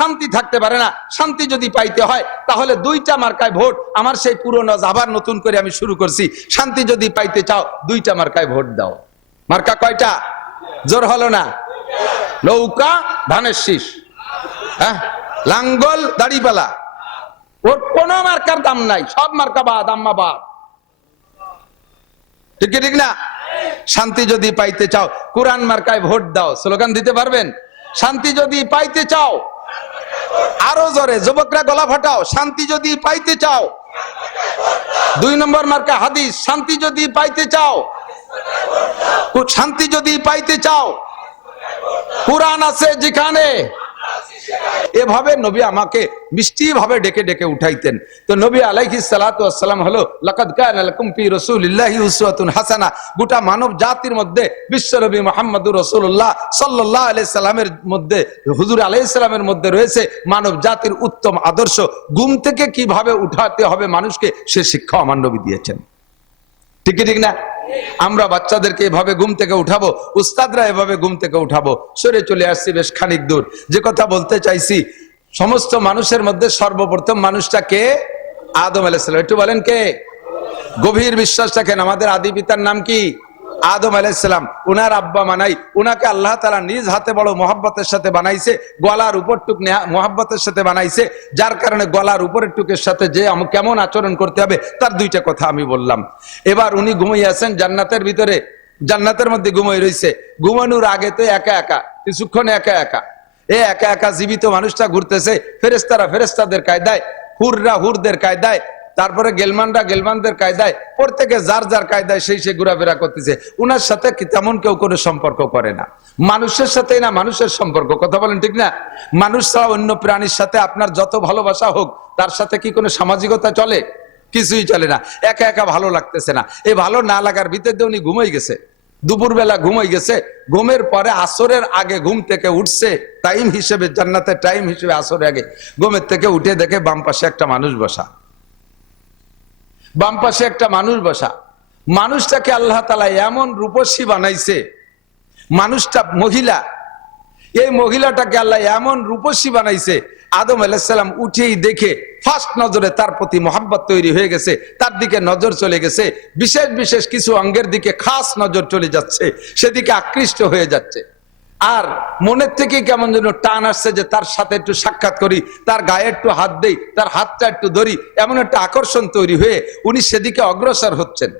শান্তি থাকতে পারে না। শান্তি যদি পাইতে হয় তাহলে দুইটা মার্কায় ভোট, আমার সেই পুরনো আবার নতুন করে আমি শুরু করছি। শান্তি যদি পাইতে চাও দুইটা মার্কায় ভোট দাও। মার্কা কয়টা? জোর হলো না? নৌকা ধানের শীষ, হ্যাঁ, লাঙ্গল দাড়িপালা, ওর কোন মার্কার দাম নাই, সব মার্কা বাদ, আম্মা বাদ। ঠিক ঠিক না? শান্তি যদি পাইতে চাও কোরআন মার্কায় ভোট দাও। স্লোগান দিতে পারবেন? শান্তি যদি পাইতে চাও, আরো জোরে যুবকরা গলা ফাটাও, শান্তি যদি পাইতে চাও। 2 নম্বর মার্কা হাদিস, শান্তি যদি পাইতে চাও, শান্তি যদি পাইতে চাও কোরআন আছে যেখানে। এভাবে নবী আমাকে মিষ্টি ভাবে ডেকে ডেকে উঠাইতেন। তো নবী আলাইহিস সালাতু ওয়াস সালাম হলো লাকাদ কানা লাকুম ফি রাসূলিল্লাহি উসওয়াতুন হাসানা। গোটা মানব জাতির মধ্যে বিশ্ব নবী মুহাম্মদুর রাসূলুল্লাহ সাল্লাল্লাহু আলাইহি সাল্লামের মধ্যে, হুজুর আলাইহিস সালামের মধ্যে রয়েছে মানব জাতির উত্তম আদর্শ। ঘুম থেকে কিভাবে উঠাতে হবে মানুষকে, সে শিক্ষা আমার নবী দিয়েছেন। ঠিক ঠিক না? আমরা বাচ্চাদেরকে এভাবে ঘুম থেকে উঠাবো, উস্তাদরা এভাবে ঘুম থেকে উঠাবো। সরে চলে আসছি বেশ খানিক দূর। যে কথা বলতে চাইছি, সমস্ত মানুষের মধ্যে সর্বপ্রথম মানুষটা কে? আদম আলাইহিস সালাম। একটু বলেন কে? গভীর বিশ্বাস রাখেন, আমাদের আদি পিতার নাম কি? আদম আলাইহিস সালাম। উনার আব্বা মানাই, উনাকে আল্লাহ তাআলা নিজ হাতে বড় মহব্বতের সাথে বানাইছে, গলার উপর টুক মহব্বতের সাথে বানাইছে, যার কারণে গলার উপরের টুকের সাথে যে কেমন আচরণ করতে হবে তার দুইটা কথা আমি বললাম। এবার উনি ঘুমিয়ে আছেন জান্নাতের ভিতরে, জান্নাতের মধ্যে ঘুমিয়ে রয়েছে। ঘুমানোর আগে তো একা একা, কিছুক্ষণ একা একা, একা একা জীবিত মানুষটা ঘুরতেছে। ফেরেশতারা ফেরেশতাদের কায়দায়, হুররা হুরদের কায়দায়, তারপরে গেলমানরা গেলমানদের কায়দায়, প্রত্যেকে যার যার কায়দায় সেই সে ঘোরাফেরা করতেছে। উনার সাথে তেমন কেউ কোনো সম্পর্ক করে না। মানুষের সাথে না মানুষের সম্পর্ক, কথা বলেন ঠিক না? মানুষ ছাড়া অন্য প্রাণীর সাথে আপনার যত ভালোবাসা হোক, তার সাথে কি কোনো সামাজিকতা চলে? কিছুই চলে না। একা একা ভালো লাগতেছে না। এই ভালো না লাগার ভিতরে উনি ঘুমাই গেছে, দুপুরবেলা ঘুমাই গেছে। ঘুমের পরে আসরের আগে ঘুম থেকে উঠছে, টাইম হিসেবে, জান্নাতের টাইম হিসেবে আসরের আগে ঘুমের থেকে উঠে দেখে বাম পাশে একটা মানুষ বসা, বাম পাশে একটা মানুষ বসা। মানুষটাকে আল্লাহ তাআলা এমন রূপসী বানাইছে, মানুষটা মহিলা, এই মহিলাটাকে আল্লাহ এমন রূপসী বানাইছে, আদম আলাইহিস সালাম উঠেই দেখে ফার্স্ট নজরে তার প্রতি মহব্বত তৈরি হয়ে গেছে, তার দিকে নজর চলে গেছে। বিশেষ বিশেষ কিছু অঙ্গের দিকে খাস নজর চলে যাচ্ছে, সেদিকে আকৃষ্ট হয়ে যাচ্ছে। আর মনের থেকে কেমন যেন টান আসছে যে তার সাথে একটু সাক্ষাৎ করি, তার গায়ে একটু হাত দেই, তার হাতটা একটু ধরি, এমন একটা আকর্ষণ তৈরি হয়ে উনি সেদিকে অগ্রসর হচ্ছেন।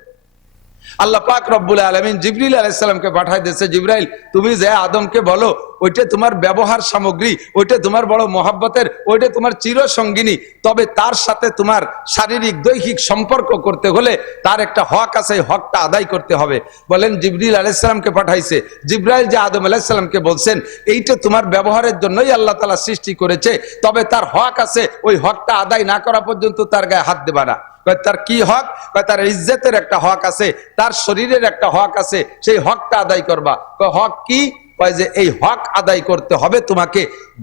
আল্লাহ পাক রব্বুল আলামিন জিবরিল আলাইহিস সালামকে পাঠায় দিয়েছে, জিবরাইল তুমি যে আদমকে বলো ওইটা তোমার ব্যবহার সামগ্রী, ওইটা তোমার বড় মহব্বতের, ওইটা তোমার চিরসঙ্গিনী, তবে তার সাথে তোমার শারীরিক দৈহিক সম্পর্ক করতে হলে তার একটা হক আছে, হকটা আদায় করতে হবে। বলেন জিবরিল আলাইহিস সালামকে পাঠাইছে, জিবরাইল যে আদম আলাইহিস সালামকে বলছেন এইটা তোমার ব্যবহারের জন্যই আল্লাহ তাআলা সৃষ্টি করেছে, তবে তার হক আছে, ওই হকটা আদায় না করা পর্যন্ত তার গায়ে হাত দেবা না। তার কি হক? তার ইজ্জতের একটা হক আছে, তার শরীরের একটা হক আছে, সেই হকটা আদায় করবা। হক কি? যে এই হক আদায় করতে হবে তোমাকে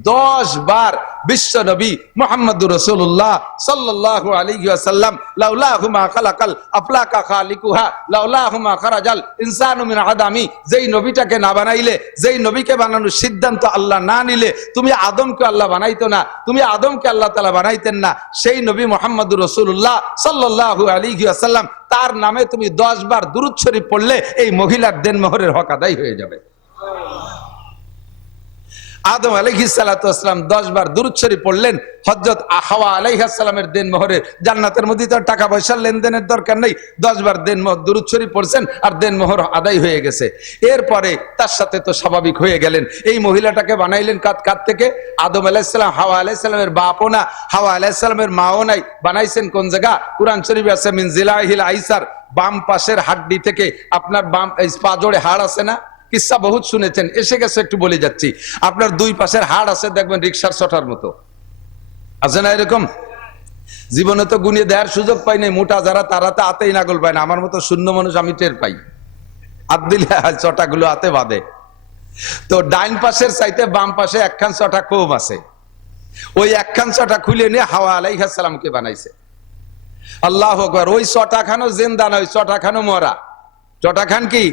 10 বার বিশ্ব নবী মুহাম্মদুর রাসূলুল্লাহ সাল্লাল্লাহু আলাইহি ওয়াসাল্লাম লাউলাহু মা খালাকাল আফলাকা খালিকুহা লাউলাহু মা খারাজাল ইনসানু মিন আদামি, যেই নবীটাকে না বানাইলে, যেই নবীকে বানানোর সিদ্ধান্ত আল্লাহ না নিলে তুমি আদমকে আল্লাহ বানাইতো না, তুমি আদমকে আল্লাহ তাআলা বানাইতেন না। সেই নবী মুহাম্মদুর রাসূলুল্লাহ সাল্লাল্লাহু আলাইহি ওয়াসাল্লাম, তার নামে তুমি 10 বার দুরূদ শরীফ পড়লে এই মহিলার দেনমোহরের হক আদায় হয়ে যাবে। আদম আলাইহিস সালাতু ওয়াস সালাম 10 বার দুরূদ শরীফ পড়লেন, হযরত হাওয়া আলাইহিস সালামের দেনমোহরে, জান্নাতের মধ্যে তো টাকা পয়সার লেনদেনের দরকার নেই, 10 বার দেনমোহর দুরূদ শরীফ পড়ছেন আর দেনমোহর আদায় হয়ে গেছে। এরপরে তার সাথে তো স্বাভাবিক হয়ে গেলেন। এই মহিলাটাকে বানাইলেন কাত থেকে? আদম আলাইহিস সালাম হাওয়া আলাইহিস সালামের বাপও না, হাওয়া আলাইহিস সালামের মাও নাই। বানাইছেন কোন জায়গা? কুরআন শরীফে আছে মিন জিলাহিল আইসার, বাম পাশের হাড্ডি থেকে। আপনার বাম পাজোড়ে হাড় আছে না? কিসসা বহুত শুনেছেন, এসে গেছে একটু বলে যাচ্ছি। আপনার দুই পাশের হাড় আছে দেখবেন রিকশার ছটার মতো, আছে না এরকম? জীবনে তো গুনিয়ে দেওয়ার সুযোগ পাই নাই, মোটা যারা তারা তো আতেই নাগল পায় না, আমার মতো শূন্য মানুষ আমি টের পাই, হাত দিলে চটাগুলো হাতে বাঁধে। তো ডাইন পাশের চাইতে বাম পাশে একখান চটা কম আছে, ওই একখান চটা খুলে নিয়ে হাওয়া আলাইহিস সালামকে বানাইছে। আল্লাহু আকবার। ওই চটা খানো জিন্দা না, ওই চটা খানো মরা। চটা খান কি?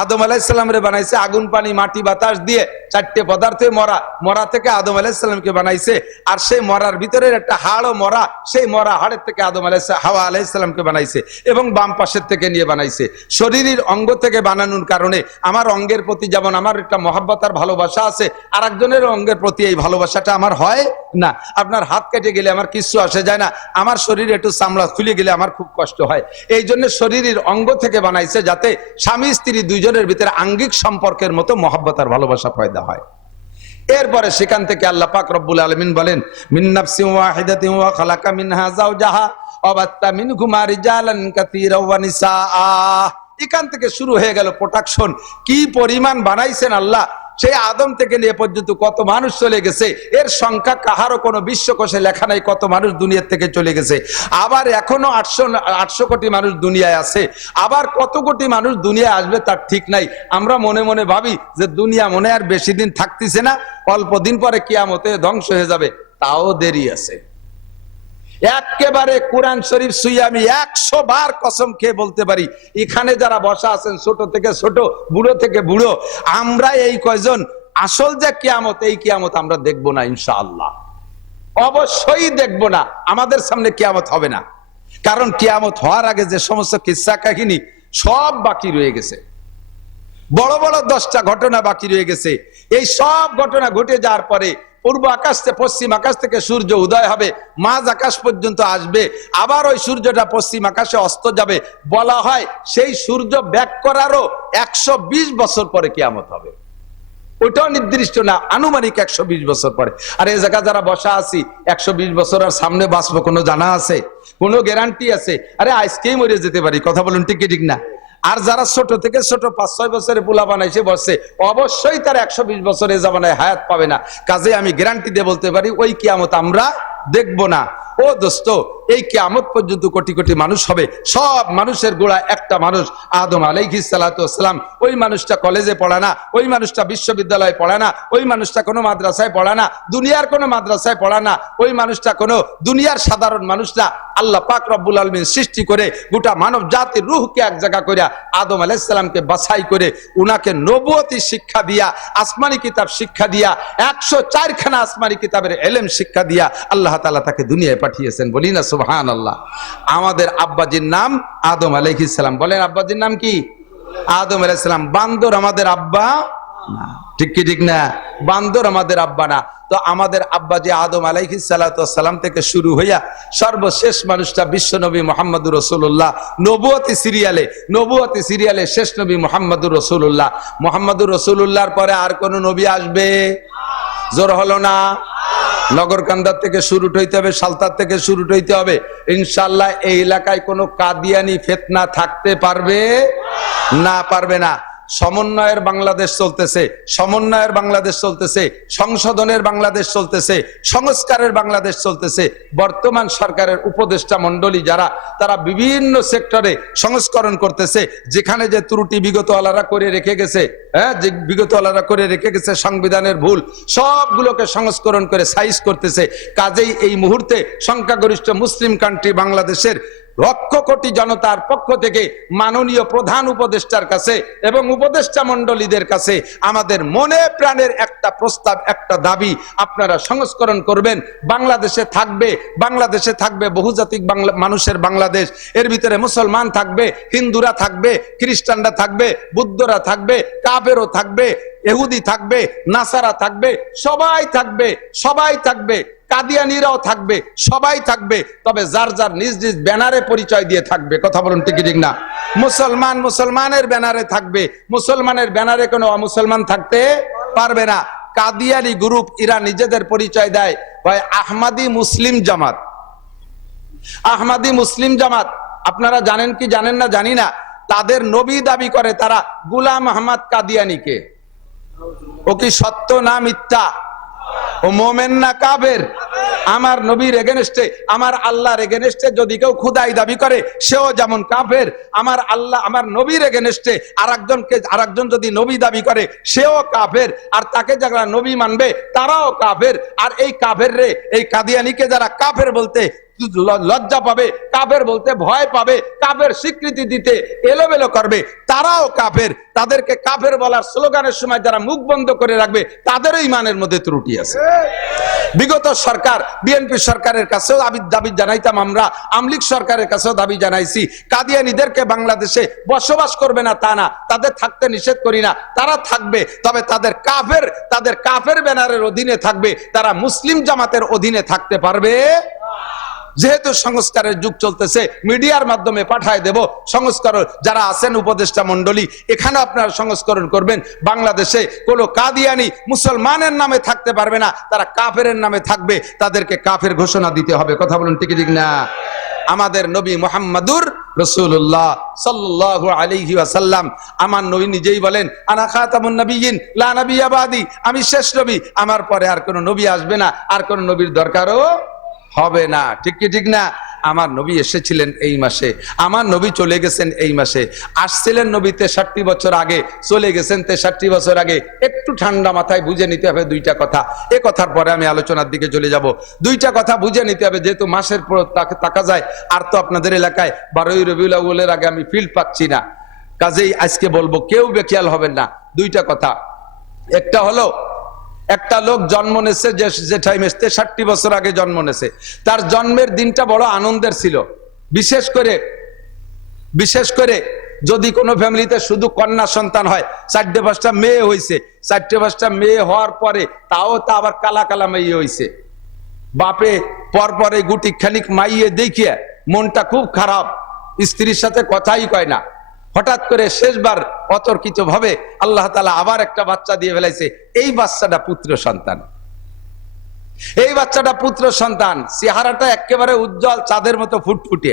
আদম আলাইহিসসালামরে বানাইছে আগুন পানি মাটি বাতাস দিয়ে, চারটে পদার্থে মরা, মরা থেকে আদম আলাইহিসসালামকে বানাইছে। আর সেই মরার ভিতরে একটা হাড়ও মরা, সেই মরা হাড়ের থেকে আদম হাওয়া আলাইহিসসালামকে বানাইছে এবং বাম পাশের থেকে নিয়ে বানাইছে। শরীরের অঙ্গ থেকে বানানোর কারণে আমার অঙ্গের প্রতি যেমন আমার একটা মহব্বত আর ভালোবাসা আছে, আর একজনের অঙ্গের প্রতি এই ভালোবাসাটা আমার হয় না। আপনার হাত কেটে গেলে আমার কিছু আসে যায় না, আমার শরীরে একটু চামড়া খুলে গেলে আমার খুব কষ্ট হয়। এই জন্য শরীরের অঙ্গ থেকে বানাইছে যাতে স্বামী স্ত্রী দুইজনের ভিতরে আঙ্গিক সম্পর্কের মতো মহব্বত আর ভালোবাসা পয়দা হয়। এরপরে সেখান থেকে আল্লাহ পাক রব্বুল আলামিন বলেন, মিন নাফসিন ওয়াহিদাতিন ওয়া খালাকা মিনহা যাওজাহা ওয়া বাত্তা মিনহুমা রিজালান কাসীরা ওয়া নিসাআ। এখান থেকে শুরু হয়ে গেল প্রোটেকশন। কি পরিমাণ বানাইছেন আল্লাহ, সেই আদম থেকে নিয়ে পর্যন্ত কত মানুষ চলে গেছে, এর সংখ্যা কাহারও কোনো বিশ্বকোষে লেখা নাই কত মানুষ দুনিয়া থেকে চলে গেছে। আবার এখনো 800 কোটি মানুষ দুনিয়ায় আছে, আবার কত কোটি মানুষ দুনিয়ায় আসবে তার ঠিক নাই। আমরা মনে মনে ভাবি যে দুনিয়া মনে আর বেশি দিন থাকতেছে না, অল্প দিন পরে কিয়ামতে ধ্বংস হয়ে যাবে, তাও দেরি আছে। একেবারে কোরআন শরীফ শুয়ে আমি 100 বার কসম খেয়ে বলতে পারি, এখানে যারা বসা আছেন ছোট থেকে ছোট, বুড়ো থেকে বুড়ো, আমরা এই কয়জন আসল যে কিয়ামত, এই কিয়ামত আমরা দেখবো না ইনশাআল্লাহ, অবশ্যই দেখবো না। আমাদের সামনে কিয়ামত হবে না, কারণ কিয়ামত হওয়ার আগে যে সমস্ত কিসসা কাহিনী সব বাকি রয়ে গেছে। বড় বড় 10টা ঘটনা বাকি রয়ে গেছে। এই সব ঘটনা ঘটে যাওয়ার পরে পূর্ব আকাশ থেকে পশ্চিম আকাশ থেকে সূর্য উদয় হবে, মাঝ আকাশ পর্যন্ত আসবে, আবার ওই সূর্যটা পশ্চিম আকাশে অস্ত যাবে। বলা হয় সেই সূর্য ব্যাক করারও 120 বছর পরে কিয়ামত হবে। ওইটাও নির্দিষ্ট না, আনুমানিক 120 বছর পরে। আর এই জায়গা যারা বসা আছি 120 বছর আর সামনে বাঁচবো কোনো জানা আছে, কোনো গ্যারান্টি আছে? আরে আজকেই মরে যেতে পারি, কথা বলুন ঠিক কি ঠিক না? আর যারা ছোট থেকে ছোট 5-6 বছরে পোলা বানাইছে বসছে, অবশ্যই তার 120 বছরে জামানায় হায়াত পাবে না। কাজে আমি গ্যারান্টি দিয়ে বলতে পারি ওই কিয়ামত আমরা দেখবো না। ও দোস্ত, এই কিয়ামত পর্যন্ত কোটি কোটি মানুষ হবে, সব মানুষের গোড়া একটা মানুষ আদম আলাইহিস সালাতু ওয়াস সালাম। ওই মানুষটা কলেজে পড়ে না, ওই মানুষটা বিশ্ববিদ্যালয়ে পড়ে না, ওই মানুষটা কোনো মাদ্রাসায় পড়ে না, দুনিয়ার কোনো মাদ্রাসায় পড়ে না, ওই মানুষটা কোনো দুনিয়ার সাধারণ মানুষ না। আল্লাহ পাক রব্বুল আলামিন সৃষ্টি করে গোটা মানব জাতির রূহকে এক জায়গা করে আদম আলাইহিস সালামকে বাছাই করে উনাকে নবুয়তি শিক্ষা দিয়া, আসমানি কিতাব শিক্ষা দিয়া, 104 খানা আসমানি কিতাবের ইলম শিক্ষা দিয়া আল্লাহ তাআলা তাকে দুনিয়ায় পাঠিয়েছেন। বলি না সুবহানাল্লাহ। আমাদের আব্বাজির নাম আদম আলাইহিস সালাম। বলেন আব্বাজির নাম কি? আদম আলাইহিস সালাম। বান্দর আমাদের আব্বা না, ঠিক কি ঠিক না? বান্দর আমাদের আব্বা না। তো আমাদের আব্বাজি আদম আলাইহিস সালাতু ওয়াস সালাম থেকে শুরু হইয়া সর্বশেষ মানুষটা বিশ্ব নবী মুহাম্মদুর রাসূলুল্লাহ, নবুয়তি সিরিয়ালে শেষ নবী মুহাম্মদুর রাসূলুল্লাহ। মুহাম্মদুর রাসূলুল্লাহর পরে আর কোন নবী আসবে? জোর হলো না? নগরকান্দার থেকে শুরু হইতে হবে, সালতার থেকে শুরু হইতে হবে। ইনশাআল্লাহ এই এলাকায় কোনো কাদিয়ানি ফিতনা থাকতে পারবে না, পারবে না। সমন্বয়ের বাংলাদেশ চলতেছে, সমন্বয়ের বাংলাদেশ চলতেছে, সংশোধনের বাংলাদেশ চলতেছে, সংস্কারের বাংলাদেশ চলতেছে। বর্তমান সরকারের উপদেষ্টা মন্ডলী যারা, তারা বিভিন্ন সেক্টরে সংস্করণ করতেছে। যেখানে যে ত্রুটি বিগত আলারা করে রেখে গেছে, যে বিগত আলারা করে রেখে গেছে সংবিধানের ভুল, সবগুলোকে সংস্করণ করে সাইজ করতেছে। কাজেই এই মুহূর্তে সংখ্যাগরিষ্ঠ মুসলিম কান্ট্রি বাংলাদেশের লক্ষ কোটি জনতার পক্ষ থেকে মাননীয় প্রধান উপদেষ্টার কাছে এবং উপদেষ্টা মন্ডলীদের কাছে আমাদের মনে প্রাণের একটা প্রস্তাব, একটা দাবি, আপনারা সংস্করণ করবেন। বাংলাদেশে থাকবে বহুজাতিক মানুষের বাংলাদেশ। এর ভিতরে মুসলমান থাকবে, হিন্দুরা থাকবে, খ্রিস্টানরা থাকবে, বুদ্ধরা থাকবে, কাফেরও থাকবে, ইহুদি থাকবে, নাসারা থাকবে, সবাই থাকবে, কাদিয়ানিরাও থাকবে, সবাই থাকবে। তবে যার যার নিজ নিজ ব্যানারে পরিচয় দিয়ে থাকবে, কথা বলুন ঠিক ঠিক না? মুসলমানের ব্যানারে থাকবে, মুসলমানের ব্যানারে কোনো অমুসলমান থাকতে পারবে না। কাদিয়ানি গ্রুপ এরা নিজেদের পরিচয় দেয় ভাই আহমাদি মুসলিম জামাত। আহমাদি মুসলিম জামাত আপনারা জানেন কি জানেন না জানি না, তাদের নবী দাবি করে তারা গোলাম আহমদ কাদিয়ানিকে। ও কি সত্য না মিথ্যা? ও মোমেন না কাফের? আমার নবীর এগেনস্টে, আমার আল্লাহর এগেনস্টে যদি কেউ খুদাই দাবি করে সেও যেমন কাফের। আমার আল্লাহ, আমার নবীর এগেনস্টে আরেকজন যদি নবী দাবি করে সেও কাফের। আর তাকে যারা নবী মানবে তারাও কাফের। আর এই কাফের রে, এই কাদিয়ানিকে যারা কাফের বলতে লজ্জা পাবে, কাফের বলতে ভয় পাবে, কাফের স্বীকৃতি দিতে এলোমেলো করবে, তারাও কাফের। তাদেরকে কাফের বলার স্লোগানের সময় যারা মুখ বন্ধ করে রাখবে তাদেরও ইমানের মধ্যে ত্রুটি আছে। বিগত সরকার বিএনপি সরকারের কাছেও দাবি জানাইতাম, আমরা আমলিগ সরকারের কাছেও দাবি জানাইছি, কাদিয়ানীদেরকে বাংলাদেশে বসবাস করবে না তা না, তাদের থাকতে নিষেধ করি না, তারা থাকবে, তবে তাদের কাফের ব্যানারের অধীনে থাকবে, তারা মুসলিম জামাতের অধীনে থাকতে পারবে। যেহেতু সংস্কারের যুগ চলতেছে, মিডিয়ার মাধ্যমে পাঠায় দেব সংস্কার, যারা আছেন উপদেষ্টা মন্ডলী, এখানে আপনারা সংস্করণ করবেন। বাংলাদেশে কোনো কাদিয়ানি মুসলমানের নামে থাকতে পারবে না, তারা কাফেরের নামে থাকবে, তাদেরকে কাফের ঘোষণা দিতে হবে। কথা বলুন ঠিক ঠিক না? আমাদের নবী মুহাম্মাদুর রাসূলুল্লাহ সাল্লাল্লাহু আলাইহি ওয়াসাল্লাম, আমার নবী নিজেই বলেন, আনা খাতামুন নবিয়্যিন লা নাবিয়্যা বাদি, আমি শেষ নবী, আমার পরে আর কোনো নবী আসবে না, আর কোনো নবীর দরকারও হবে না। ঠিক কি ঠিক না? আমার নবী এসেছিলেন এই মাসে, আমার নবী চলে গেছেন এই মাসে। আসছিলেন নবী 63 বছর আগে, চলে গেছেন 63 বছর আগে। একটু ঠান্ডা মাথায় বুঝে নিতে হবে দুইটা কথা। এ কথার পরে আমি আলোচনার দিকে চলে যাব। দুইটা কথা বুঝে নিতে হবে, যেহেতু মাসের পর তাকা যায়, আর তো আপনাদের এলাকায় 12ই রবিউল আউয়ালের আগে আমি ফিল পাচ্ছি না, কাজেই আজকে বলবো, কেউ বেখেয়াল হবেন না। দুইটা কথা, একটা হলো একটা লোক জন্ম নেছে যে টাইমে 63 বছর আগে জন্ম নেছে, তার জন্মের দিনটা বড় আনন্দের ছিল। বিশেষ করে যদি কোনো ফ্যামিলিতে শুধু কন্যা সন্তান হয়, 4-5টা মেয়ে হয়েছে, 4-5টা মেয়ে হওয়ার পরে তাও তা আবার কালা কালা মেয়ে হয়েছে, বাপে পরপরে গুটি খানিক মাইয়ে দেখিয়ে মনটা খুব খারাপ, স্ত্রীর সাথে কথাই কয় না। হঠাৎ করে শেষবার অতর্কিত ভাবে আল্লাহ তাআলা আবার একটা বাচ্চা দিয়ে ফেলাইছে। এই বাচ্চাটা পুত্র সন্তান, এই বাচ্চাটা পুত্র সন্তান, চেহারাটা একেবারে উজ্জ্বল, চাঁদের মতো ফুটফুটে।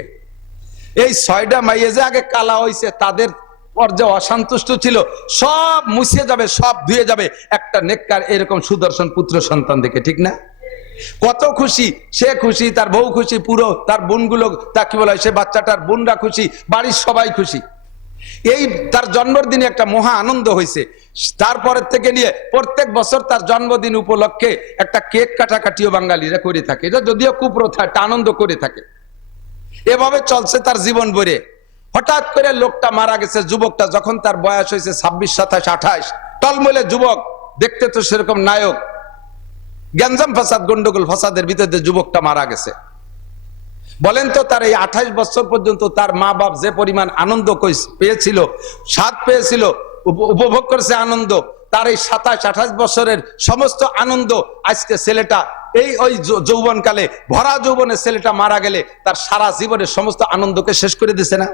এই 6টা মাইয়ে যে আগে কালা হয়েছে, তাদের পর যে অসন্তুষ্ট ছিল সব মুছে যাবে, সব ধুয়ে যাবে একটা নেককার এরকম সুদর্শন পুত্র সন্তান দেখে। ঠিক না? কত খুশি সে, খুশি তার বউ খুশি, পুরো তার বোনগুলো, তা কি বলা হয়, সে বাচ্চাটার বোনরা খুশি, বাড়ির সবাই খুশি। এই তার জন্মদিনে একটা মহা আনন্দ হয়েছে। তারপরের থেকে নিয়ে প্রত্যেক বছর তার জন্মদিন উপলক্ষে একটা কেক কাটাকাটিও বাঙালিরা করে থাকে, এটা যদিও কুপ্রথা, একটা আনন্দ করে থাকে। এভাবে চলছে তার জীবন ভরে। হঠাৎ করে লোকটা মারা গেছে, যুবকটা, যখন তার বয়স হয়েছে 26, 27, 28, টলমলে যুবক, দেখতে তো সেরকম নায়ক। গ্যাঞ্জাম ফাসাদ, গন্ডগোল ফাসাদের ভিতরে যুবকটা মারা গেছে। বলেন তো, তার এই 28 বছর পর্যন্ত তার মা বাপ যে পরিমাণ আনন্দ পেয়েছিল, স্বাদ পেয়েছিল, উপভোগ করেছে আনন্দ, তার এই 27-28 বছরের সমস্ত আনন্দ আজকে ছেলেটা ওই যৌবনকালে, ভরা যৌবনের ছেলেটা মারা গেলে তার সারা জীবনের সমস্ত আনন্দকে শেষ করে দিছে না?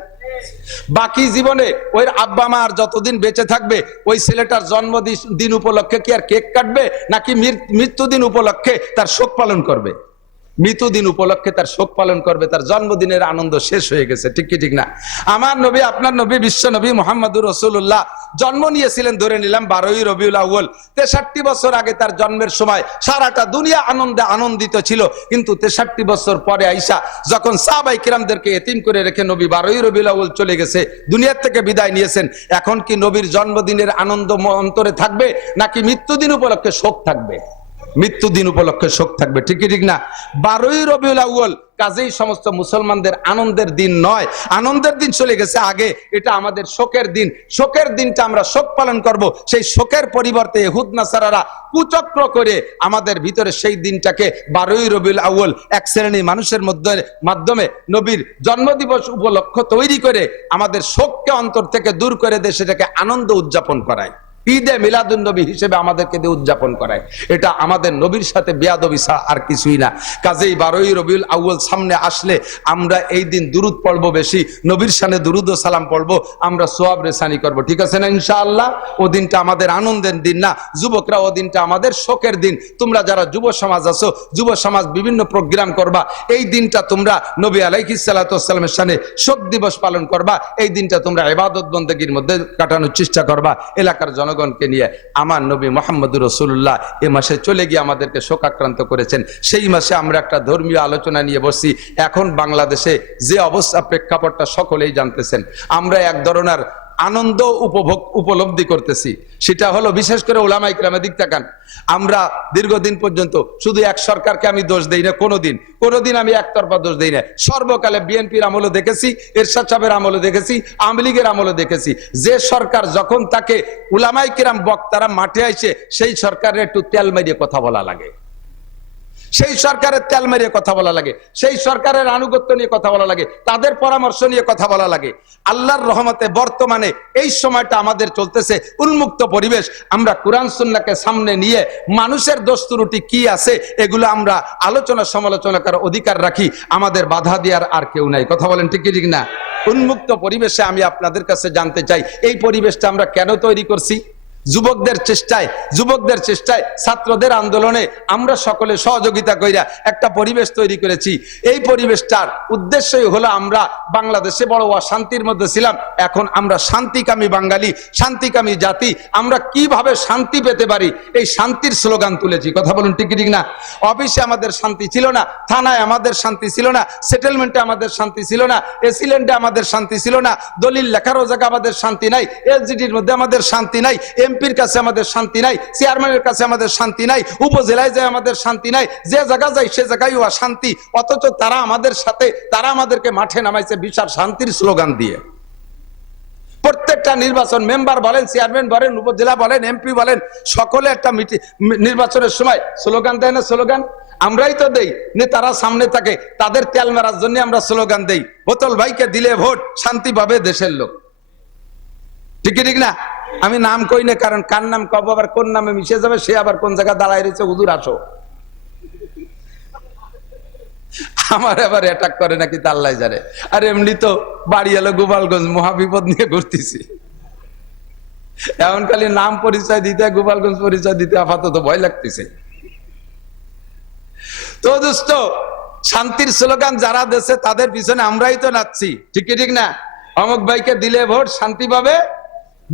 বাকি জীবনে ওই আব্বা মা আর যতদিন বেঁচে থাকবে, ওই ছেলেটার জন্মদিন উপলক্ষে কি আর কেক কাটবে, নাকি মৃত্যুদিন উপলক্ষে তার শোক পালন করবে? মৃত্যুদিন উপলক্ষে তার শোক পালন করবে, তার জন্মদিনের আনন্দ শেষ হয়ে গেছে। ঠিক কি ঠিক না? আমার নবী, আপনার নবী, বিশ্ব নবী মুহাম্মদুর রাসূলুল্লাহ জন্ম নিয়েছিলেন ধরে নিলাম 12ই রবিউল আউয়াল। 63 বছর আগে তার জন্মের সময় সারাটা দুনিয়া আনন্দে আনন্দিত ছিল, কিন্তু 63 বছর পরে আইসা যখন সাহাবায়ে কিরামদেরকে এতিম করে রেখে নবী 12ই রবিউল আউয়াল চলে গেছে, দুনিয়ার থেকে বিদায় নিয়েছেন, এখন কি নবীর জন্মদিনের আনন্দ অন্তরে থাকবে, নাকি মৃত্যুদিন উপলক্ষে শোক থাকবে? মৃত্যুদিন উপলক্ষে শোক থাকবে। ঠিক ঠিক না? 12ই রবিউল আউয়াল কাজেই সমস্ত মুসলমানদের আনন্দের দিন নয়, আনন্দের দিন চলে গেছে আগে, এটা আমাদের শোকের দিন। শোকের দিনটা আমরা শোক পালন করব, সেই শোকের পরিবর্তে ইহুদ নাসারারা কুচক্র করে আমাদের ভিতরে সেই দিনটাকে 12ই রবিউল আউয়াল এক শ্রেণী মানুষের মাধ্যমে নবীর জন্মদিবস উপলক্ষ তৈরি করে আমাদের শোককে অন্তর থেকে দূর করে দিয়ে সেটাকে আনন্দ উদযাপন করায়, ঈদে মিলাদুন নবী হিসেবে আমাদেরকে দিয়ে উদযাপন করায়। এটা আমাদের নবীর সাথে বেয়াদবি ছাড়া আর কিছুই না। কাজেই 12ই রবিউল আউয়াল সামনে আসলে আমরা এই দিন দুরুদ পড়বো, বেশি নবীর শানে দুরুদ ও সালাম পড়বো, আমরা সোয়াব রেসানি করবো। ঠিক আছে না? ইনশাআল্লাহ ও দিনটা আমাদের আনন্দের দিন না, যুবকরা, ও দিনটা আমাদের শোকের দিন। তোমরা যারা যুব সমাজ আছো, যুব সমাজ বিভিন্ন প্রোগ্রাম করবা, এই দিনটা তোমরা নবী আলাইহিস সালাতু ওয়াস সালামের শানে শোক দিবস পালন করবা, এই দিনটা তোমরা ইবাদত বন্দেগীর মধ্যে কাটানোর চেষ্টা করবা এলাকার জনগণকে নিয়ে। আমার নবী মুহাম্মদুর রাসূলুল্লাহ এই মাসে চলে গিয়ে আমাদেরকে শোকাক্রান্ত করেছেন। সেই মাসে আমরা একটা ধর্মীয় আলোচনা নিয়ে বসছি। এখন বাংলাদেশে যে অবস্থা, প্রেক্ষাপটটা সকলেই জানতেছেন। আমরা এক ধরনের আনন্দ উপলব্ধি করতেছি, সেটা হলো বিশেষ করে উলামা ইকরামের দিক তাকান। আমরা দীর্ঘদিন পর্যন্ত শুধু এক সরকারকে আমি দোষ দেই না, কোনোদিন আমি একতরফা দোষ দেই না। সর্বকালে বিএনপির আমলে দেখেছি, এরশাদ সাহেবের আমলে দেখেছি, আওয়ামী লীগের আমলে দেখেছি, যে সরকার যখন তাকে উলামা ইকরাম বক্তারা মাঠে আইসে সেই সরকারের একটু তেল মেরিয়ে কথা বলা লাগে, সেই সরকারের তেল মেরিয়ে কথা বলা লাগে, সেই সরকারের আনুগত্য নিয়ে কথা বলা লাগে, তাদের পরামর্শ নিয়ে কথা বলা লাগে। আল্লাহর রহমতে বর্তমানে এই সময়টা আমাদের চলতেছে উন্মুক্ত পরিবেশ। আমরা কোরআন সুন্নাহকে সামনে নিয়ে মানুষের দোষ ত্রুটি কি আছে এগুলো আমরা আলোচনা সমালোচনা করার অধিকার রাখি, আমাদের বাধা দেওয়ার আর কেউ নাই। কথা বলেন ঠিক কি ঠিক না? উন্মুক্ত পরিবেশে আমি আপনাদের কাছে জানতে চাই, এই পরিবেশটা আমরা কেন তৈরি করছি? যুবকদের চেষ্টায় ছাত্রদের আন্দোলনে আমরা সকলে সহযোগিতা কইরা একটা পরিবেশ তৈরি করেছি। এই পরিবেশটার উদ্দেশ্যই হলো আমরা বাংলাদেশে বড় অশান্তির মধ্যে ছিলাম, এখন আমরা শান্তিকামী বাঙালি, শান্তিকামী জাতি, আমরা কিভাবে শান্তি পেতে পারি এই শান্তির স্লোগান তুলেছি। কথা বলুন ঠিক ঠিক না? অফিসে আমাদের শান্তি ছিল না, থানায় আমাদের শান্তি ছিল না, সেটেলমেন্টে আমাদের শান্তি ছিল না, এসিল্যান্ডে আমাদের শান্তি ছিল না, দলিল লেখারও জায়গা আমাদের শান্তি নাই, এলজিডির মধ্যে আমাদের শান্তি নাই, এমপির কাছে আমাদের শান্তি নাই, চেয়ারম্যানের কাছে আমাদের শান্তি নাই, উপজেলায় যায় আমাদের শান্তি নাই, যে জায়গা যাই সে জায়গায় শান্তি। অথচ তারা আমাদের সাথে, তারা আমাদেরকে মাঠে নামাইছে বিশাল শান্তির স্লোগান দিয়ে। প্রত্যেকটা নির্বাচন, মেম্বার বলেন, চেয়ারম্যান বলেন, উপজেলা বলেন, এমপি বলেন, সকলে একটা নির্বাচনের সময় স্লোগান দেয় না? স্লোগান আমরাই তো দেই, নেতারা সামনে থাকে, তাদের তেল মারার জন্য আমরা স্লোগান দেই, বোতল ভাইকে দিলে ভোট, শান্তি পাবে দেশের লোক। ঠিক ঠিক না? আমি নাম কই না, কারণ কার নাম কব আবার কোন নামে মিশে যাবে, সে আবার কোন জায়গায় দাঁড়ায় রয়েছে, হুজুর আসো। আমার আবার অ্যাটাক করে নাকি তা আল্লাহ জানে। আর এমনি তো বাড়ি এলো গোপালগঞ্জ, মহাবিপদ নিয়ে ঘুরতেছি। এমন খালি নাম পরিচয় দিতে, গোপালগঞ্জ পরিচয় দিতে আপাতত ভয় লাগতেছে। তো দোস্ত, শান্তির স্লোগান যারা দেশে তাদের পিছনে আমরাই তো নাচছি। ঠিক ঠিক না? অমুক ভাইকে দিলে ভোট, শান্তি পাবে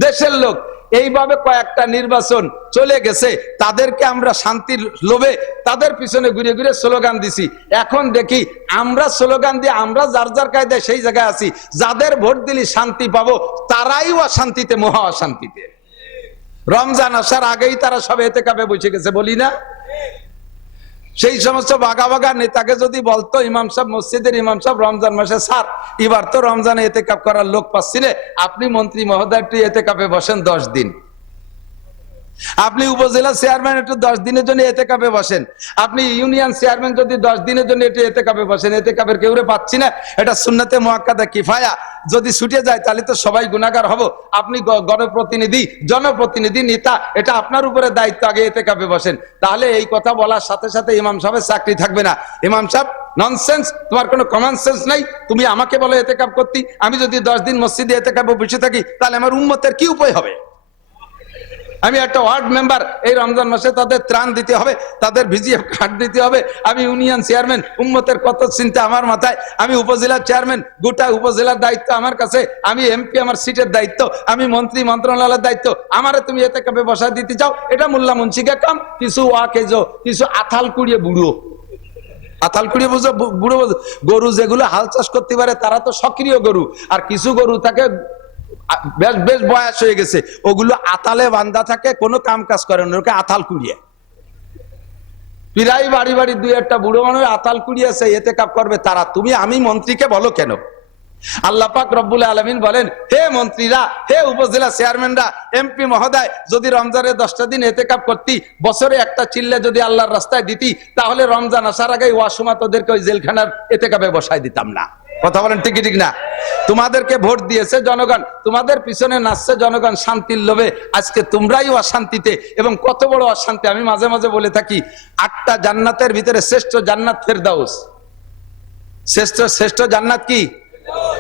দেশের লোক। এইভাবে কয়েকটা নির্বাচন চলে গেছে, তাদেরকে আমরা শান্তির লোভে তাদের পিছনে ঘুরে ঘুরে স্লোগান দিছি। এখন দেখি আমরা স্লোগান দিয়ে আমরা যার যার কায়দায় সেই জায়গায় আছি, যাদের ভোট দিলি শান্তি পাবো তারাই অশান্তিতে, মহা অশান্তিতে। রমজান আসার আগেই তারা সব এতেকাফে বসে গেছে, বলি না? সেই সমস্ত বাঘা বাঘা নেতাকে যদি বলতো ইমাম সাহেব, মসজিদের ইমাম সাহেব, রমজান মাসে স্যার এবার তো রমজানে এতেকাফ করার লোক পাচ্ছি না, আপনি মন্ত্রী মহোদয় একটু এতেকাফে বসেন 10 দিন, আপনি উপজেলা চেয়ারম্যান একটু 10 দিনের জন্য এতেকাফে বসেন, আপনি ইউনিয়ন চেয়ারম্যান যদি 10 দিনের জন্য একটু এতেকাফে বসেন, এতেকাফের কেউরে পাচ্ছি না, এটা সুন্নাতে মুআক্কাদা কিফায়া, যদি ছুটে যায় তাহলে তো সবাই গুনাহগার হব। আপনি গণপ্রতিনিধি, জনপ্রতিনিধি, নেতা, এটা আপনার উপরে দায়িত্ব, আগে এতেকাফে বসেন। তাহলে এই কথা বলার সাথে সাথে ইমাম সাহেবের চাকরি থাকবে না। ইমাম সাহেব ননসেন্স, তোমার কোনো কমন সেন্স নাই, তুমি আমাকে বলো এতেকাফ করতে, আমি যদি 10 দিন মসজিদে এতেকাফে বসে থাকি তাহলে আমার উম্মতের কি উপায় হবে? আমি একটা ওয়ার্ড মেম্বার, এই রমজান মাসে তাদের ত্রাণ দিতে হবে, তাদের ভিজিএফ কার্ড দিতে হবে, আমি ইউনিয়ন চেয়ারম্যান, উম্মতের কত চিন্তা আমার মাথায়, আমি উপজেলার চেয়ারম্যান, গোটা উপজেলার দায়িত্ব আমার কাছে, আমি এমপি, আমার সিটের দায়িত্ব, আমি মন্ত্রী, মন্ত্রণালয়ের দায়িত্ব, আমারে তুমি এতেকাফে বসায় দিতে চাও, এটা মোল্লা মুন্সিকে কাম, কিছু ওয়াকেজো, কিছু আথাল কুড়িয়ে বুড়ো, আথাল কুড়িয়ে বুঝো, বুড়ো গরু যেগুলো হাল চাষ করতে পারে তারা তো সক্রিয় গরু, আর কিছু গরু থাকে বেশ বেশ বয়স হয়ে গেছে, ওগুলো আতালে বান্ধা থাকে, কোনো কাম কাজ করে না, ওকে আতাল কুড়িয়ে। প্রায় বাড়ি বাড়ি 2-1টা বুড়ো মানুষ আতাল কুড়িয়েছে, এতেকাফ করবে তারা। তুমি আমি মন্ত্রীকে বলো কেন? আল্লাহ পাক রব্বুল আলামিন বলেন, হে মন্ত্রীরা, হে উপজেলা চেয়ারম্যানরা, এমপি মহোদয়, যদি রমজানে 10টা দিন এতেকাফ করতি, বছরে একটা চিল্লে যদি আল্লাহর রাস্তায় দিতি, তাহলে রমজান আসার আগে ওয়াসমা তোদেরকে ওই জেলখানার এতেকাফে বসাই দিতাম না। কথা বলেন ঠিক ঠিক না? তোমাদেরকে ভোট দিয়েছে জনগণ, তোমাদের পিছনে নাচছে জনগণ শান্তির লোভে, আজকে তোমরাই অশান্তিতে। এবং কত বড় অশান্তি, আমি মাঝে মাঝে বলে থাকি, 8টা জান্নাতের ভিতরে শ্রেষ্ঠ জান্নাত ফেরদাউস। শ্রেষ্ঠ জান্নাত কি?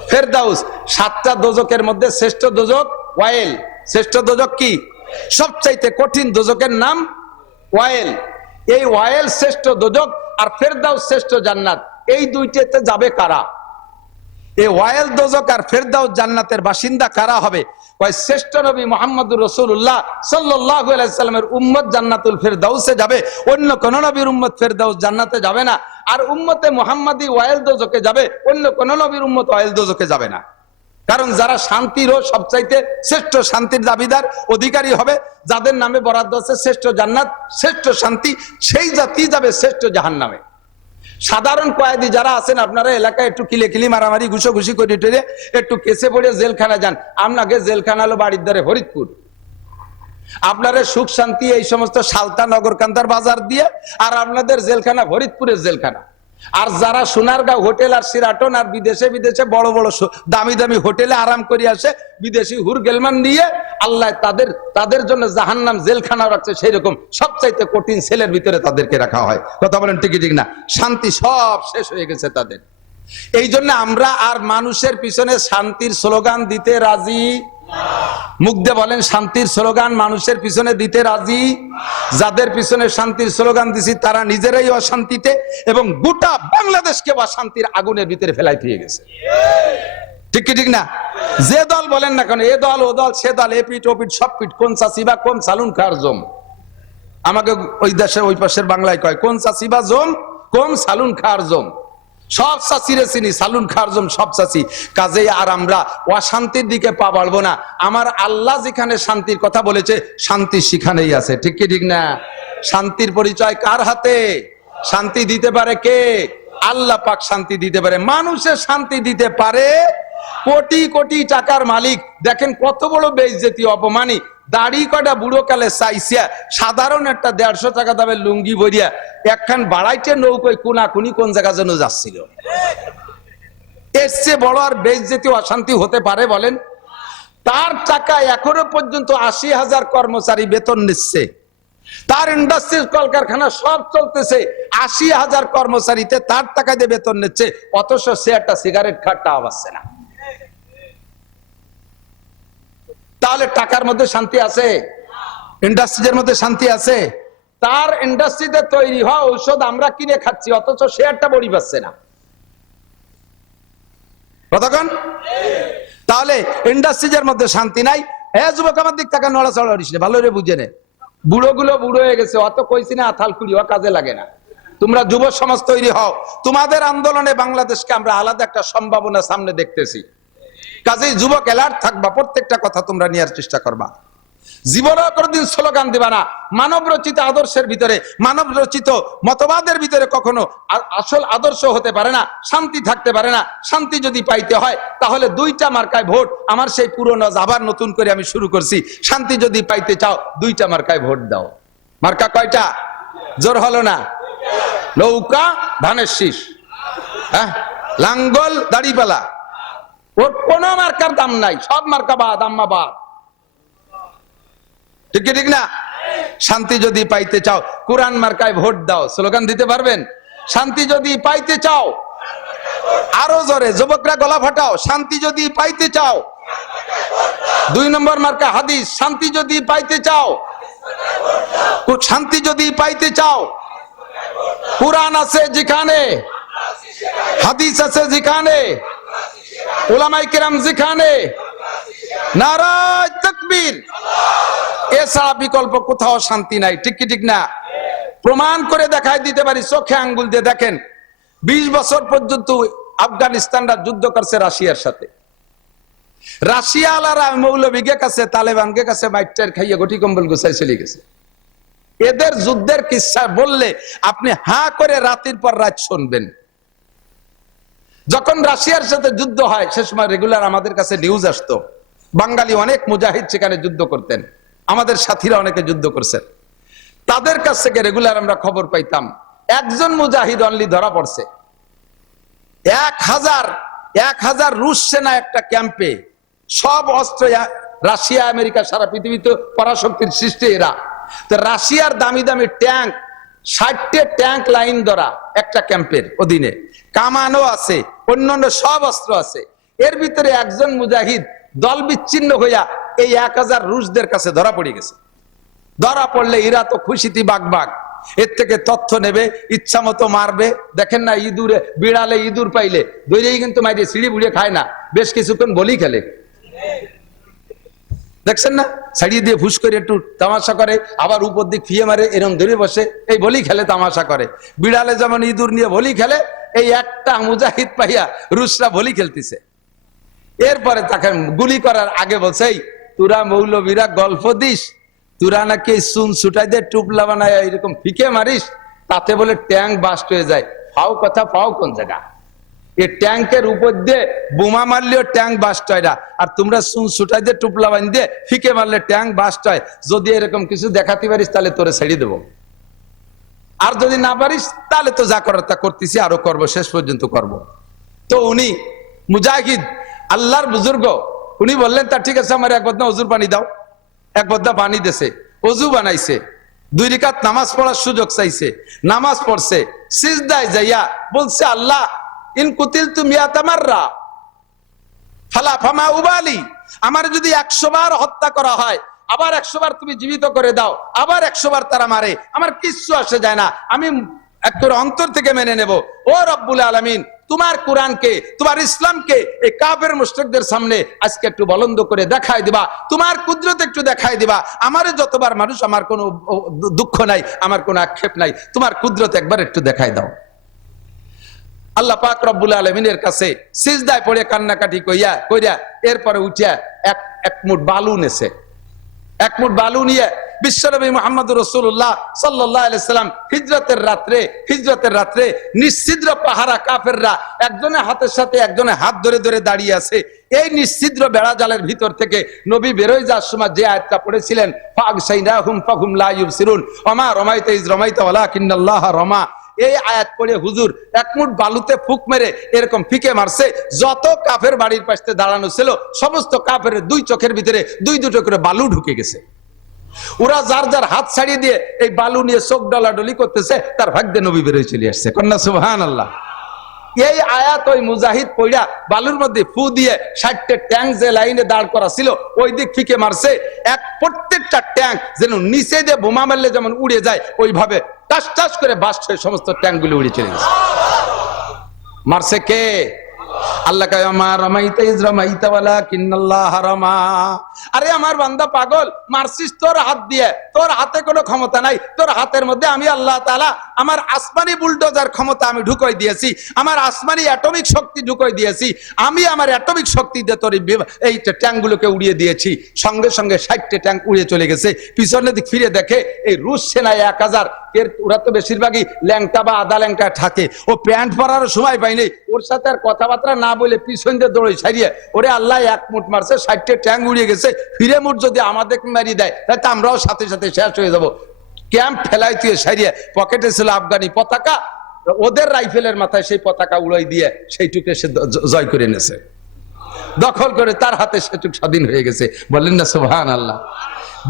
ফেরদাউস। 7টা দোজকের মধ্যে শ্রেষ্ঠ দোজক ওয়াইল। শ্রেষ্ঠ দোজক কি? সবচাইতে কঠিন দোজকের নাম ওয়াইল। এই ওয়াইল শ্রেষ্ঠ দোজক আর ফেরদাউস শ্রেষ্ঠ জান্নাত, এই দুইটাতে যাবে কারা? এই ওয়াইল দোজক আর ফেরদাউস জান্নাতের বাসিন্দা কারা হবে? শ্রেষ্ঠ নবী মুহাম্মদুর রাসূলুল্লাহ সাল্লাল্লাহু আলাইহি সাল্লামের উম্মত জান্নাতুল ফেরদাউসে যাবে, অন্য কোন নবীর উম্মত ফেরদাউস জান্নাতে যাবে না। আর উম্মতে মুহাম্মাদি ওয়াইল দোজকে যাবে, অন্য কোন নবীর উম্মত ওয়াইল দোজকে যাবে না। কারণ যারা শান্তিরও সবচাইতে শ্রেষ্ঠ শান্তির দাবিদার অধিকারী হবে, যাদের নামে বরাদ্দ আছে শ্রেষ্ঠ জান্নাত, শ্রেষ্ঠ শান্তি, সেই জাতি যাবে শ্রেষ্ঠ জাহান্নামে। সাধারণ কয়েদি যারা আছেন আপনারা এলাকায় একটু কিলেকিলি মারামারি ঘুষোঘুষি করে টেরে একটু কেসে পড়ে জেলখানা যান, আপনাকে জেলখানা হলো বাড়ির দ্বারে ফরিদপুর। আপনারা সুখ শান্তি এই সমস্ত সালতা নগরকান্দার বাজার দিয়ে, আর আপনাদের জেলখানা ফরিদপুরের জেলখানা। আর যারা সোনারগাঁও হোটেল আর সিরাটন আর বিদেশে বিদেশে বড় বড় দামি দামি হোটেলে আরাম করে আসে, বিদেশি হুর গেলমান নিয়ে আল্লাহ তাদের জন্য জাহান্নাম জেলখানা রাখছে, সেই রকম সবচাইতে কঠিন সেলের ভিতরে তাদেরকে রাখা হয়। কথা বলেন ঠিক ঠিক না? শান্তি সব শেষ হয়ে গেছে তাদের। এই জন্য আমরা আর মানুষের পিছনে শান্তির স্লোগান দিতে রাজি। মুখ দিয়ে বলেন শান্তির স্লোগান মানুষের পিছনে দিতে রাজি। যাদের পিছনে শান্তির স্লোগান দিছি তারা নিজেরাই অশান্তিতে এবং গোটা বাংলাদেশকে অশান্তির আগুনের ভিতরে ফেলাই দিয়ে গেছে। ঠিক কি ঠিক না? যে দল বলেন না কেন, এ দল ও দল সে দল, এ পিঠ ও পিঠ সব পিঠ, কোন চাষিবা কোন সালুন খার জম। আমাকে ওই দেশে ওই পাশের বাংলায় কয় কোন চাষিবা জম কোন সালুন খার জম। সব চাষিরে চিনি, সালুন খারজম সব চাষি। কাজেই আর আমরা অশান্তির দিকে পা বাড়বো না। আমার আল্লাহ যেখানে শান্তির কথা বলেছে শান্তি সেখানেই আছে। ঠিক কি ঠিক না? শান্তির পরিচয় কার হাতে? শান্তি দিতে পারে কে? আল্লাহ পাক শান্তি দিতে পারে। মানুষের শান্তি দিতে পারে কোটি কোটি টাকার মালিক। দেখেন কত বড় বেইজ্জতি অপমানি, দাড়ি কটা বুড়ো কালে চাইছিয়া সাধারণ একটা 150 টাকা দামের লুঙ্গি ভরিয়া একখান বাড়াইতে নৌকোয় কোনাকুনি কোন জায়গা যেন যাচ্ছিল। এর চেয়ে বড় আর বেইজ্জতি অশান্তি হতে পারে বলেন? তার টাকা এখনো পর্যন্ত 80,000 কর্মচারী বেতন নিচ্ছে, তার ইন্ডাস্ট্রি কলকারখানা সব চলতেছে, 80,000 কর্মচারীতে তার টাকা দিয়ে বেতন নিচ্ছে, অথচ সে একটা সিগারেট খাটটা পাচ্ছে না। তাহলে টাকার মধ্যে শান্তি আছে? ইন্ডাস্ট্রিজের মধ্যে শান্তি আছে? তার ইন্ডাস্ট্রিতে তৈরি হওয়া ঔষধ আমরা কিনে খাচ্ছি, অথচ সে একটা বড়ি পাচ্ছে না। কতক্ষণ? তাহলে ইন্ডাস্ট্রিজের মধ্যে শান্তি নাই। হ্যাঁ যুবক আমার দিক টাকা নড়াচড়া করিস না, ভালো করে বুঝে নে। বুড়ো গুলো বুড়ো হয়ে গেছে, অত কইছি না আথাল কুড়ি হওয়া কাজে লাগে না। তোমরা যুব সমাজ তৈরি হও, তোমাদের আন্দোলনে বাংলাদেশকে আমরা আলাদা একটা সম্ভাবনা সামনে দেখতেছি। কাজেই যুবক অ্যালার্ট থাকবা, প্রত্যেকটা কথা তোমরা নেওয়ার চেষ্টা করবা। জীবনেও কোনদিন স্লোগান দিবা না। মানব রচিত আদর্শের ভিতরে, মানব রচিত মতবাদের ভিতরে কখনো আসল আদর্শ হতে পারে না, শান্তি থাকতে পারে না। শান্তি যদি পাইতে হয় তাহলে 2টা মার্কায় ভোট। আমার সেই পুরনো আবার নতুন করে আমি শুরু করছি, শান্তি যদি পাইতে চাও 2টা মার্কায় ভোট দাও। মার্কা কয়টা? জোর হলো না? নৌকা ধানের শীষ, হ্যাঁ, লাঙ্গল দাড়িপালা, ওর কোন মার্কার দাম নাই, সব মার্কা বাদ, আম্মা বাদ। ঠিক ঠিক না? শান্তি যদি পাইতে চাও কোরআন মার্কায় ভোট দাও। স্লোগান দিতে পারবেন? শান্তি যদি পাইতে চাও, আরো জোরে যুবকরা গলা ফাটাও, শান্তি যদি পাইতে চাও 2 নম্বর মার্কা হাদিস। শান্তি যদি পাইতে চাও, শান্তি যদি পাইতে চাও, কোরআন আছে যেখানে, হাদিস আছে যেখানে, উলামায়ে কেরাম যেখানে, নারায়ে তাকবীর, এছাড়া বিকল্প কোথাও শান্তি নাই। ঠিক কি ঠিক না? প্রমাণ করে দেখাই দিতে পারি, চোখে আঙ্গুল দিয়ে দেখেন। 20 বছর পর্যন্ত আফগানিস্তানরা যুদ্ধ করছে রাশিয়ার সাথে। রাশিয়ালারা মৌলবীদের কাছে, তালেবানকে কাছে মাইটার খাইয়ে গটি কম্বল গুছাই চলে গেছে। এদের যুদ্ধের কিস্সা বললে আপনি হাঁ করে রাতের পর রাত শুনবেন। যখন রাশিয়ার সাথে যুদ্ধ হয় সে সময় রেগুলার আমাদের কাছে নিউজ আসতো, বাঙালি অনেক মুজাহিদ সেখানে যুদ্ধ করতেন, আমাদের সাথীরা অনেকে যুদ্ধ করছেন, তাদের কাছ থেকে রেগুলার আমরা খবর পাইতাম একজন মুজাহিদ অনলি ধরা পড়ছে। 1000 রুশ সেনা একটা ক্যাম্পে, সব অস্ত্র রাশিয়া আমেরিকা সারা পৃথিবীতে পরাশক্তির সৃষ্টি এরা। তো রাশিয়ার দামি দামি ট্যাঙ্ক, 60টে ট্যাঙ্ক লাইন ধরা একটা ক্যাম্পের অধীনে, কামানো আছে, অন্যান্য সব অস্ত্র আছে। এর ভিতরে একজন মুজাহিদ দল বিচ্ছিন্ন হইয়া এই 1000 রুশদের কাছে ধরা পড়ে গেছে। ধরা পড়লে এরা তো খুশিতে বাগবাগ, এর থেকে তথ্য নেবে, ইচ্ছা মতো মারবে। দেখেন না ইঁদুরে, বিড়ালে ইঁদুর পাইলে দৈরেই কিন্তু মাইরে সিঁড়ি বুড়িয়ে খায় না, বেশ কিছুক্ষণ বলি খেলে। দেখছেন না, ছাড়িয়ে দিয়ে ফুস করে একটু তামাশা করে, আবার উপর দিক ফিয়ে মারে, এরকম ধরে বসে এই বলি খেলে, তামাশা করে। বিড়ালে যেমন ইঁদুর নিয়ে বলি খেলে, এই একটা মুজাহিদ পাইয়া রুশরা বলি খেলতেছে। এরপরে তাকে গুলি করার আগে বলছে, তোরা মৌলবীরা গল্প দিস, তোরা নাকি চুন ছুটাই দিয়ে টুপলা বানায় এরকম ফিকে মারিস, তাতে বলে ট্যাঙ্ক বাস্ট হয়ে যায়। ফাও কথা, ফাও কোন জায়গা? এই ট্যাঙ্কের উপর দিয়ে বোমা মারলেও ট্যাঙ্ক বাস্ট হয় না, আর তোমরা চুন ছুটাই দিয়ে টুপলা বান দিয়ে ফিকে মারলে ট্যাঙ্ক বাস্ট হয়। যদি এরকম কিছু দেখাতে পারিস তাহলে তোরে ছেড়ে দেবো, আর যদি না পারিস তাহলে তো যা করার তা করতেছি, আরো করবো, শেষ পর্যন্ত করব। তো উনি মুজাহিদ, আল্লাহর বুজুর্গ, উনি বললেন তা ঠিক আছে, আমার এক বদনা অজুর পানি দাও। এক বদনা পানি দেছে, অজু বানাইছে, 2 রাকাত নামাজ পড়ার সুযোগ চাইছে, নামাজ পড়ছে, সিজদায় যাইয়া বলছে, আল্লাহ ইন কুতিলতু মিয়াতা মাররা ফালা ফামা উবালি, আমার যদি 100 বার হত্যা করা হয়, আবার 100 বার তুমি জীবিত করে দাও, আবার 100 বার তারা মারে, আমার কিচ্ছু আসে যায় না, আমি একটু অন্তর থেকে মেনে নেব। ও রব্বুল আলামিন, তোমার কোরআনকে, তোমার ইসলামকে এই কাফের মুশরিকদের সামনে আজকে একটু বলন্দ করে দেখাই দিবা, তোমার কুদরত একটু দেখাই দিবা। আমারে যতবার মানুষ, আমার কোনো দুঃখ নাই, আমার কোনো আক্ষেপ নাই, তোমার কুদরত একবার একটু দেখাই দাও। আল্লাহ পাক রব্বুল আলামিনের কাছে সিজদায় পড়ে কান্নাকাটি কইরা এরপরে উঠিয়া এক মুঠ বালু নেছে। এক মুঠ বালু নিয়ে বিশ্বনবী মুহাম্মদুর রাসূলুল্লাহ সাল্লাল্লাহু আলাইহি সাল্লাম হিজরতের রাত্রে নিশ্চিদ্র পাহারা কাফেররা একজনের হাতের সাথে একজনের হাত ধরে ধরে দাঁড়িয়ে আছে। এই নিশ্চিদ্র বেড়া জালের ভিতর থেকে নবী বেরোয় যাওয়ার সময় যে আয়াতটা পড়েছিলেন, ফাগশাইনাহুম ফাহুম লা ইউবসিরুন ওমা রমাইতা ইজ রমাইতা ওয়ালাকিন্নাল্লাহা রমা, এই আয়াত পড়ে হুজুর এক মুঠ বালুতে ফুক মেরে এরকম ফিকে মারছে, যত কাফের বাড়ির পাশে দাঁড়ানো ছিল সমস্ত কাফের 2 চোখের ভিতরে 2 করে বালু ঢুকে গেছে। ওরা যার যার হাত ছাড়িয়ে দিয়ে এই বালু নিয়ে চোখ ডলাডলি করতেছে, তার ভাগ্যে নবী বেরোয় চলে আসছে। কন্যা সুবহানাল্লাহ। এই আয়াত ওই মুজাহিদ পড়া বালুর মধ্যে ফু দিয়ে 60টা ট্যাঙ্ক যে লাইনে দাঁড় করা ছিল ওই দিক ফিকে মারছে, প্রত্যেকটা ট্যাঙ্ক যেন নিচে দিয়ে বোমা মারলে যেমন উড়ে যায় ওইভাবে টাস টাস করে বাস্ট হয়ে সমস্ত ট্যাঙ্ক গুলো উড়ে চলে গেছে। মারছে কে? আল্লাহ কয় মা রমাইতা ইজ রমাইতা ওয়ালাকিন্নাল্লাহা রমা। আরে আমার বান্দা পাগল, মারছিস তোর হাত দিয়ে, তোর হাতে কোনো ক্ষমতা নাই, তোর হাতের মধ্যে আমি আল্লাহ তাআলা আমার আসমানি বুলডোজার ক্ষমতা আমি ঢুকাই দিয়েছি, আমার আসমানি অ্যাটমিক শক্তি ঢুকাই দিয়েছি, আমি আমার অ্যাটমিক শক্তি দিয়ে তোর এই ট্যাঙ্কগুলোকে উড়িয়ে দিয়েছি। সঙ্গে সঙ্গে 60টা ট্যাঙ্ক উড়ে চলে গেছে। পিছনের দিক ফিরে দেখে এই রুশ সেনায় 1000, ওরা তো বেশিরভাগই ল্যাংটা বা আদা ল্যাংটা থাকে, ও প্যান্ট পরারও সময় পাইনি, ওর সাথে আর কথাবার্তা না বলে পিছন দিয়ে দৌড়ে ছাড়িয়ে ওরে আল্লাহ এক মুঠ মারছে, 60টা ট্যাঙ্ক উড়িয়ে গেছে। ফিরে মুঠ যদি আমাদের মারি দেয় তাহলে আমরাও সাথে সাথে শেষ হয়ে যাবো। ক্যাম্প ফেলাই তুই সারিয়ে পকেটে ছিল আফগানি পতাকা, ওদের রাইফেলের মাথায় সেই পতাকা উড়াই দিয়ে সেইটুকে সে জয় করে নেছে, দখল করে তার হাতে সেটুক স্বাধীন হয়ে গেছে। বললেন না সুবহানাল্লাহ।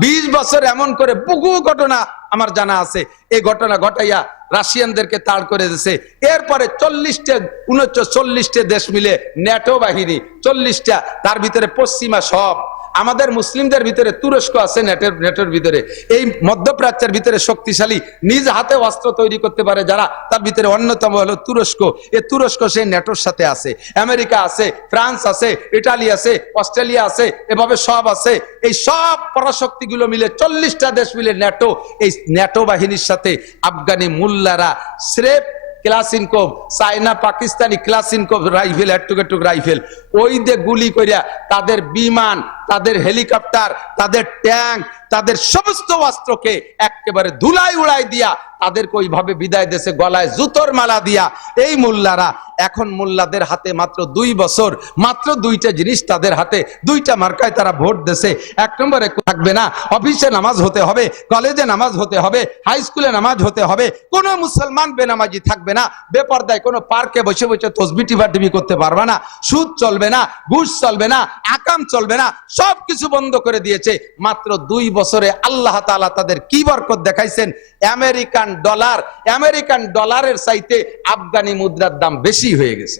20 বছর এমন করে বহু ঘটনা আমার জানা আছে। এই ঘটনা ঘটাইয়া রাশিয়ানদেরকে তাড় করে দিয়েছে। এরপরে 40টা দেশ মিলে ন্যাটো বাহিনী, 40টা, তার ভিতরে পশ্চিমা সব, আমাদের মুসলিমদের ভিতরে তুরস্ক আছে নেটোর ভিতরে, এই মধ্যপ্রাচ্যের ভিতরে শক্তিশালী নিজ হাতে অস্ত্র তৈরি করতে পারে যারা, তার ভিতরে অন্যতম হলো তুরস্ক। এই তুরস্ক সেই নেটোর সাথে আছে, আমেরিকা আছে, ফ্রান্স আছে, ইটালি আছে, অস্ট্রেলিয়া আছে, এভাবে সব আছে। এই সব পরাশক্তিগুলো মিলে 40টা দেশ মিলে নেটো, এই নেটো বাহিনীর সাথে আফগানি মুল্লারা স্রেফ ক্লাসিনকোভ, চায়না পাকিস্তানি ক্লাসিনকোভ রাইফেল, টুক রাইফেল, ওই দিয়ে গুলি করিয়া তাদের বিমান, তাদের হেলিকপ্টার, তাদের ট্যাঙ্ক, তাদের সমস্ত অস্ত্রকে একেবারে ধুলাই উড়াই দিয়া তাদেরকে ওইভাবে বিদায় দেশে গলায় জুতোর মালা দিয়া। এই মোল্লারা এখন মোল্লাদের হাতে মাত্র 2 বছর, মাত্র 2টা জিনিস তাদের হাতে, 2টা মার্কায় তারা ভোট দেশে। 1 নম্বরে থাকবে না, অফিসে নামাজ হতে হবে, কলেজে নামাজ হতে হবে, হাই স্কুলে নামাজ হতে হবে, কোনো মুসলমান বেনামাজি থাকবে না, বেপরদায় কোনো পার্কে বসে বসে তসবিহ টিপাটিপি করতে পারবে না, সুদ চলবে না, ঘুষ চলবে না, আকাম চলবে না, সবকিছু বন্ধ করে দিয়েছে। মাত্র 2 বছরে আল্লাহ তাআলা তাদের কি বরকত দেখাইছেন। আমেরিকান ডলারের চাইতে আফগানি মুদ্রার দাম বেশি হয়ে গেছে।